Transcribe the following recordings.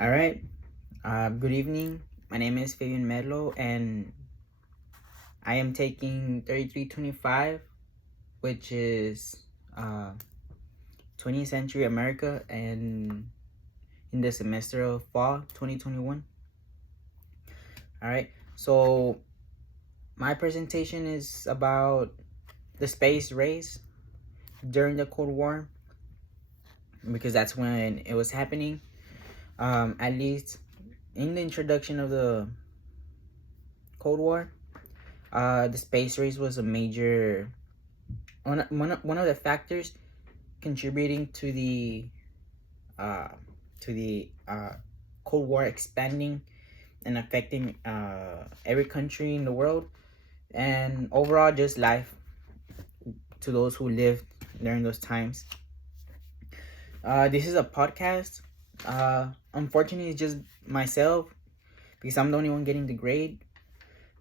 All right. Good evening. My name is Fabian Medlo, and I am taking 3325, which is uh, 20th Century America, and in the semester of fall 2021. All right. So my presentation is about the space race during the Cold War, because that's when it was happening. At least in the introduction of the Cold War, the space race was a major one of the factors contributing uh, to the Cold War expanding and affecting every country in the world, and overall just life to those who lived during those times. This is a podcast. Unfortunately, it's just myself because I'm the only one getting the grade.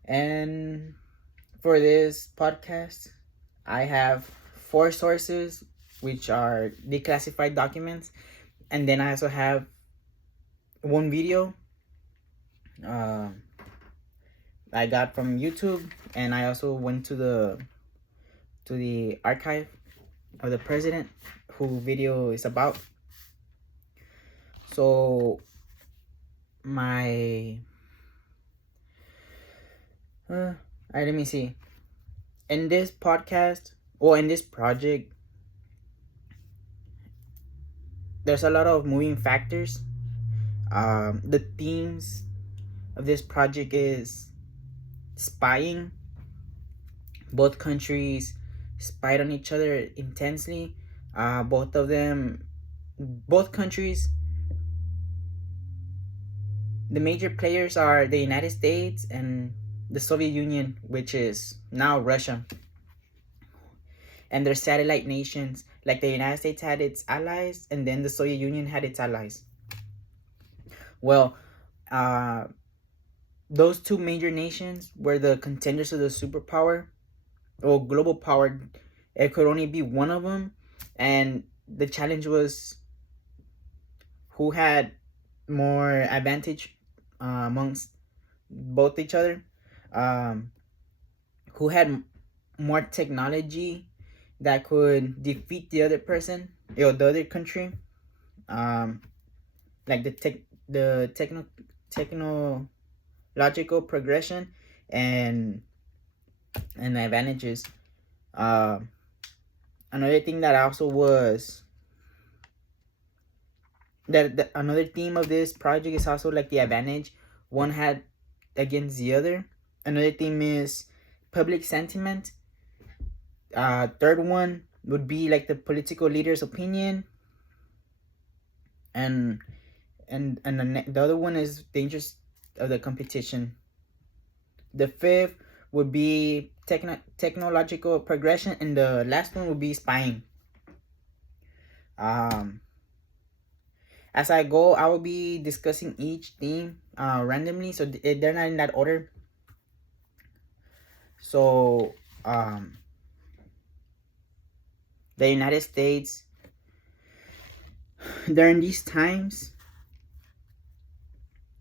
And for this podcast, I have four sources, which are declassified documents, and then I also have one video uh, I got from YouTube, and I also went to the archive of the president, who video is about. So my let me see. In this podcast, or in this project, there's a lot of moving factors. The themes of this project is spying. Both countries spied on each other intensely. Both countries, the major players are the United States and the Soviet Union, which is now Russia, and their satellite nations. Like the United States had its allies, and then the Soviet Union had its allies. Well, uh, those two major nations were the contenders of the superpower or global power. It could only be one of them, and the challenge was who had more advantage amongst both each other, um, who had more technology that could defeat the other person or the other country, um, like the technological progression and the advantages. Uh, Another thing that also was that another theme of this project is also like the advantage one had against the other. Another theme is public sentiment. Third one would be like the political leader's opinion, and the other one is the interest of the competition. The fifth would be technological progression, and the last one would be spying. Um, as I go, I will be discussing each theme randomly, so they're not in that order. So, the United States during these times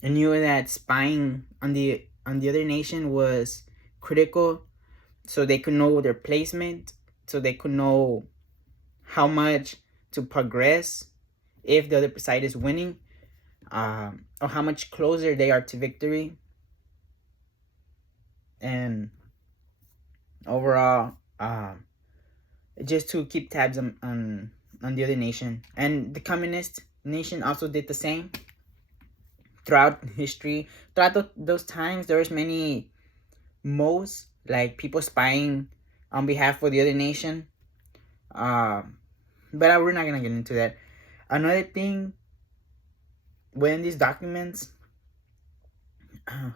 knew that spying on the other nation was critical, so they could know their placement, so they could know how much to progress if the other side is winning, or how much closer they are to victory, and overall, just to keep tabs on the other nation. And the communist nation also did the same throughout history. Throughout those times, there was many modes, like people spying on behalf of the other nation. But we're not gonna get into that. Another thing, when these documents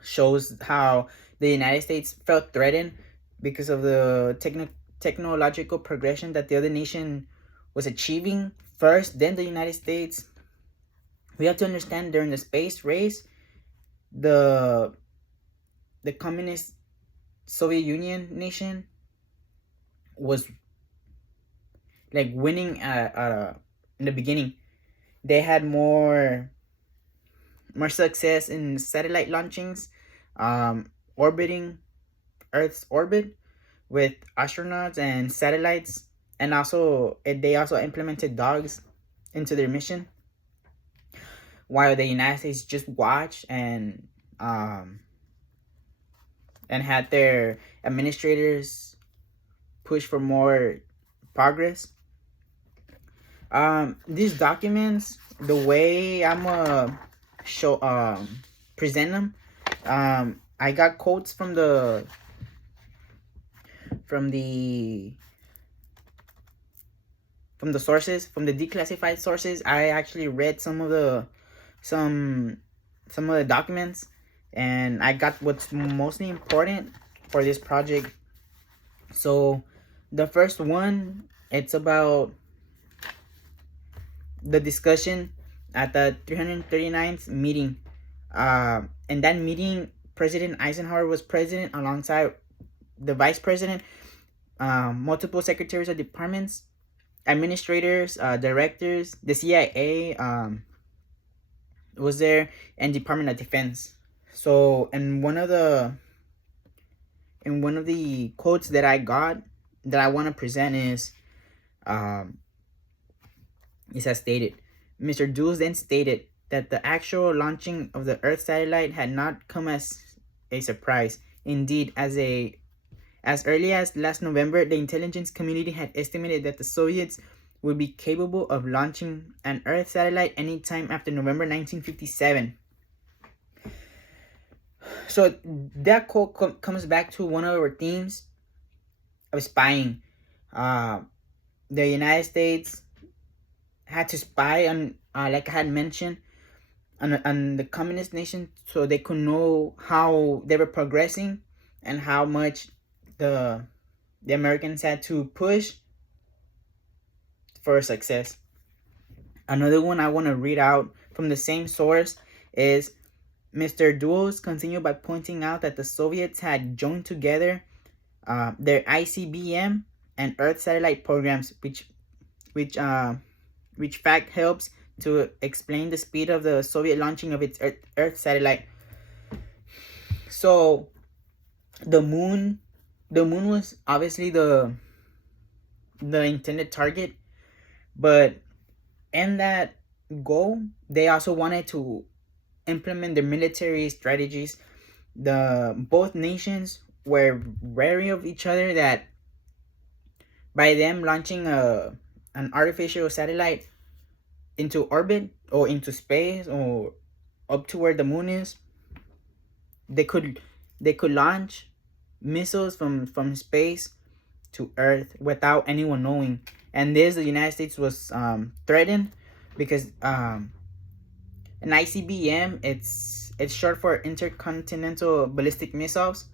shows how the United States felt threatened because of the technological progression that the other nation was achieving first, then the United States. We have to understand during the space race, the communist Soviet Union nation was like winning in the beginning. They had more more success in satellite launchings, orbiting Earth's orbit with astronauts and satellites, and also they also implemented dogs into their mission, while the United States just watched and had their administrators push for more progress. These documents, the way I'm show present them, I got quotes from the sources, from the declassified sources. I actually read some of the documents, and I got what's mostly important for this project. So the first one, it's about the discussion at the 339th meeting. In that meeting, President Eisenhower was present alongside the vice president, multiple secretaries of departments, administrators, directors, the CIA was there, and Department of Defense. So in one of the quotes that I got that I want to present is, it as stated, Mr. Dulles then stated that the actual launching of the Earth satellite had not come as a surprise. Indeed, as early as last November, the intelligence community had estimated that the Soviets would be capable of launching an Earth satellite anytime after November 1957. So that quote comes back to one of our themes of spying. The United States had to spy on, like I had mentioned, on the communist nation, so they could know how they were progressing and how much the Americans had to push for success. Another one I want to read out from the same source is, Mr. Dulles continued by pointing out that the Soviets had joined together their ICBM and Earth satellite programs, which fact helps to explain the speed of the Soviet launching of its Earth satellite. So the moon was obviously the intended target, but in that goal, they also wanted to implement their military strategies. Both nations were wary of each other, that by them launching an artificial satellite into orbit or into space or up to where the moon is, they could launch missiles from space to Earth without anyone knowing. And the United States was threatened because an ICBM, it's short for intercontinental ballistic missiles,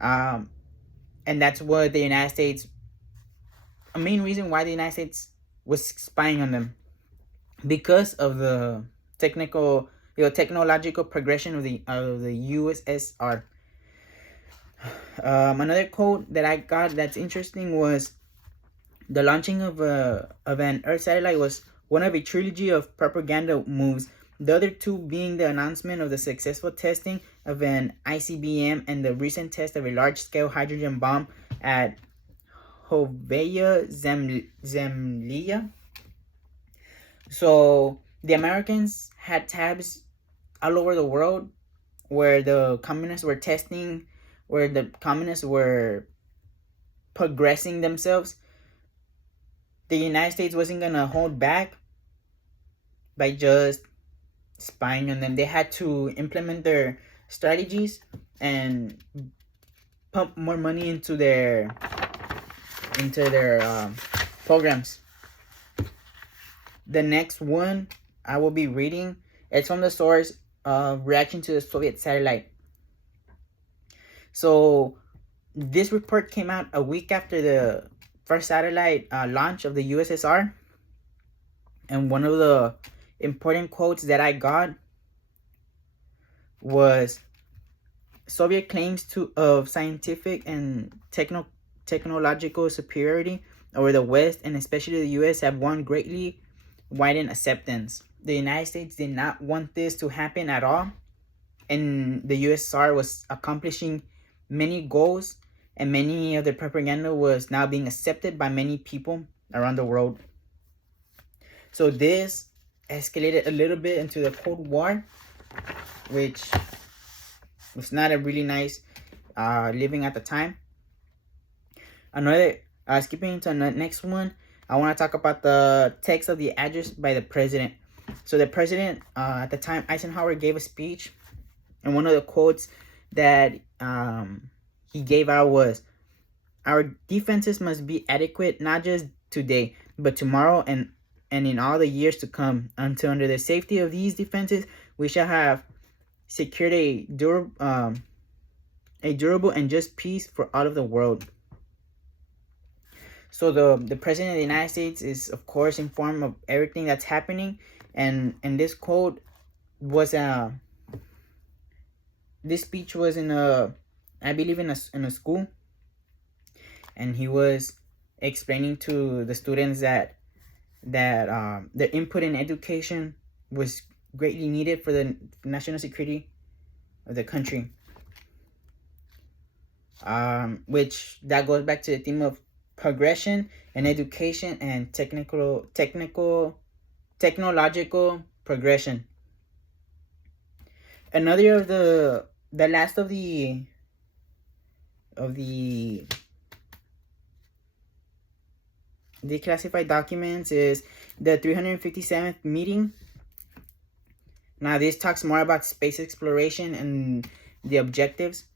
and that's what the United States, a main reason why the United States was spying on them, because of the technological progression of the USSR. Another quote that I got that's interesting was, the launching of an Earth satellite was one of a trilogy of propaganda moves, the other two being the announcement of the successful testing of an ICBM and the recent test of a large-scale hydrogen bomb at Novaya Zemlya. So the Americans had tabs all over the world where the communists were testing, where the communists were progressing themselves. The United States wasn't going to hold back by just spying on them. They had to implement their strategies and pump more money into their programs. The next one I will be reading, it's from the source of Reaction to the Soviet Satellite. So this report came out a week after the first satellite launch of the USSR, and one of the important quotes that I got was, Soviet claims of scientific and technological superiority over the West, and especially the US, have won greatly widened acceptance. the United States did not want this to happen at all, and the USSR was accomplishing many goals, and many of the propaganda was now being accepted by many people around the world. So this escalated a little bit into the Cold War, which was not a really nice living at the time. Another skipping to the next one, I want to talk about the text of the address by the president. So the president at the time, Eisenhower, gave a speech, and one of the quotes that he gave out was, "Our defenses must be adequate not just today, but tomorrow and in all the years to come, until under the safety of these defenses we shall have secured a durable and just peace for all of the world." So the president of the United States is, of course, informed of everything that's happening, and this quote was this speech was in I believe in a school, and he was explaining to the students that their input in education was greatly needed for the national security of the country. Which that goes back to the theme of progression in education and technological progression. Another of the last of the declassified documents is the 357th meeting. Now this talks more about space exploration and the objectives.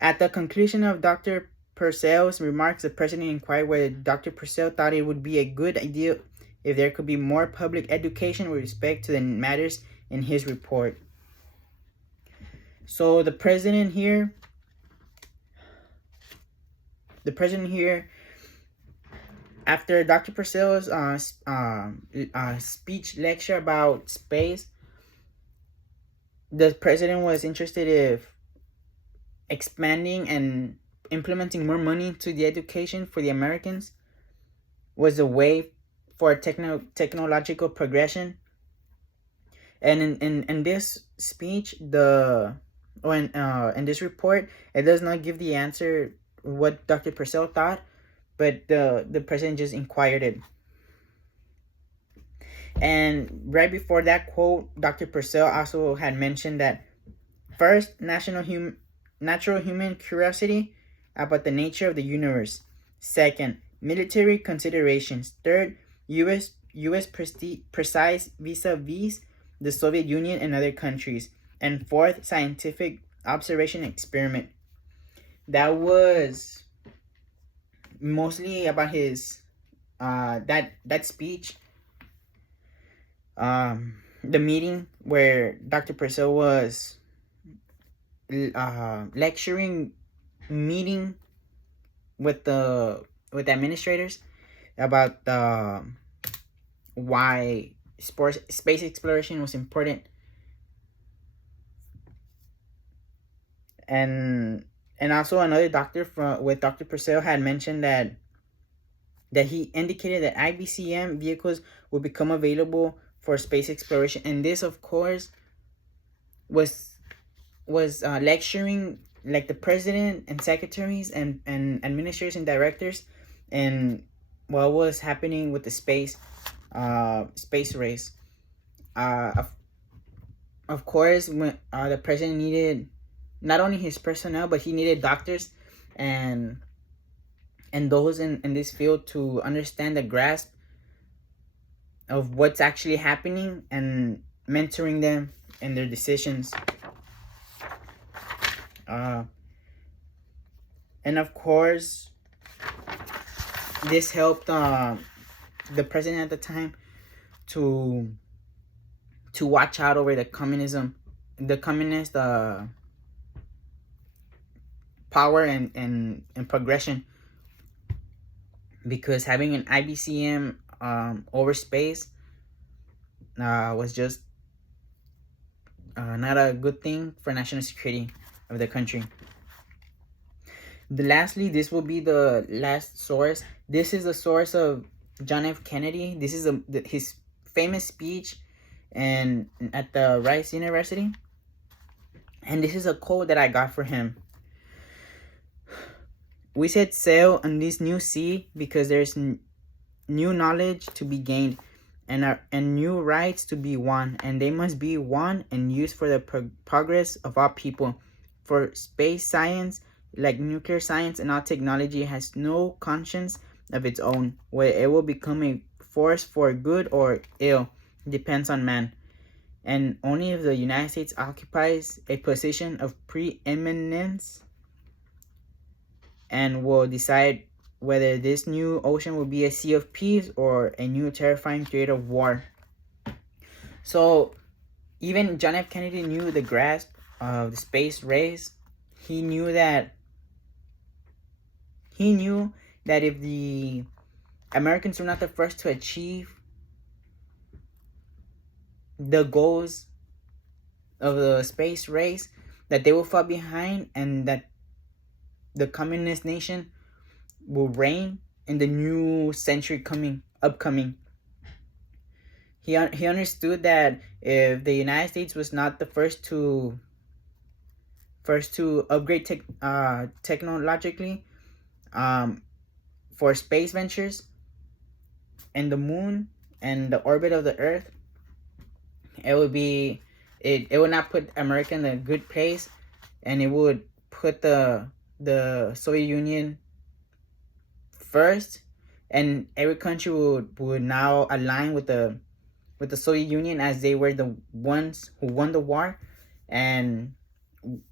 At the conclusion of Dr. Purcell's remarks, the president inquired whether Dr. Purcell thought it would be a good idea if there could be more public education with respect to the matters in his report. So the president here, after Dr. Purcell's speech lecture about space, the president was interested in expanding and implementing more money to the education for the Americans was a way for technological progression. And in this speech, in this report, it does not give the answer what Dr. Purcell thought, but the president just inquired it. And right before that quote, Dr. Purcell also had mentioned that first, natural human curiosity about the nature of the universe. Second, military considerations. Third, U.S. precise vis-a-vis the Soviet Union and other countries. And fourth, scientific observation experiment. That was mostly about his that speech. The meeting where Dr. Purcell was lecturing, meeting with the administrators about why space exploration was important, and also another doctor with Dr. Purcell had mentioned that he indicated that IBCM vehicles will become available for space exploration, and this, of course, was lecturing like the president and secretaries and administrators and directors, and what was happening with the space race. Of course, when the president needed not only his personnel, but he needed doctors and those in this field to understand the grasp of what's actually happening and mentoring them in their decisions. And of course, this helped the president at the time to watch out over the communist power and progression, because having an IBCM over space was just not a good thing for national security of the country. Lastly, this will be the last source. This is the source of John F. Kennedy. This is his famous speech and at the Rice University. And this is a quote that I got for him. We set sail on this new sea because there's new knowledge to be gained and new rights to be won, and they must be won and used for the progress of all people. For space science, like nuclear science and all technology, has no conscience of its own. Whether it will become a force for good or ill depends on man. And only if the United States occupies a position of preeminence and will decide whether this new ocean will be a sea of peace or a new terrifying creator of war. So even John F. Kennedy knew the grasp of the space race. He knew that if the Americans were not the first to achieve the goals of the space race, that they will fall behind, and that the communist nation will reign in the new century upcoming. He understood that if the United States was not the first to upgrade technologically for space ventures and the moon and the orbit of the Earth, it would not put America in a good place, and it would put the Soviet Union first, and every country would now align with the Soviet Union, as they were the ones who won the war and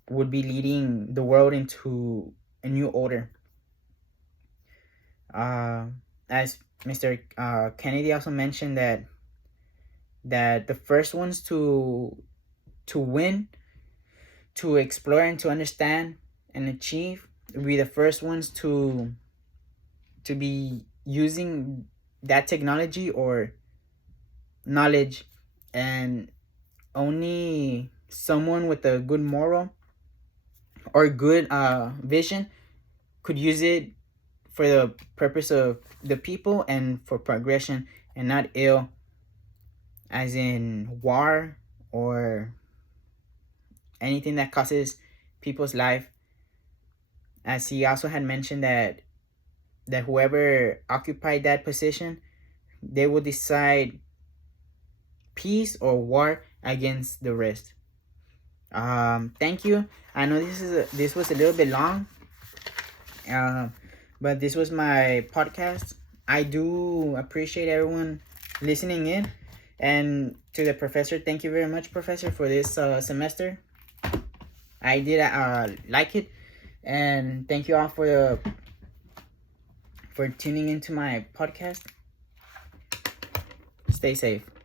would be leading the world into a new order. As Mr. Kennedy also mentioned, that the first ones to win, to explore and to understand and achieve, would be the first ones to be using that technology or knowledge, and only someone with a good moral or good vision could use it for the purpose of the people and for progression, and not ill, as in war or anything that causes people's life. As he also had mentioned that whoever occupied that position, they will decide peace or war against the rest. Thank you. I know this was a little bit long, but this was my podcast. I do appreciate everyone listening in, and to the professor, thank you very much, professor, for this semester. I did like it, and thank you all for tuning into my podcast. Stay safe.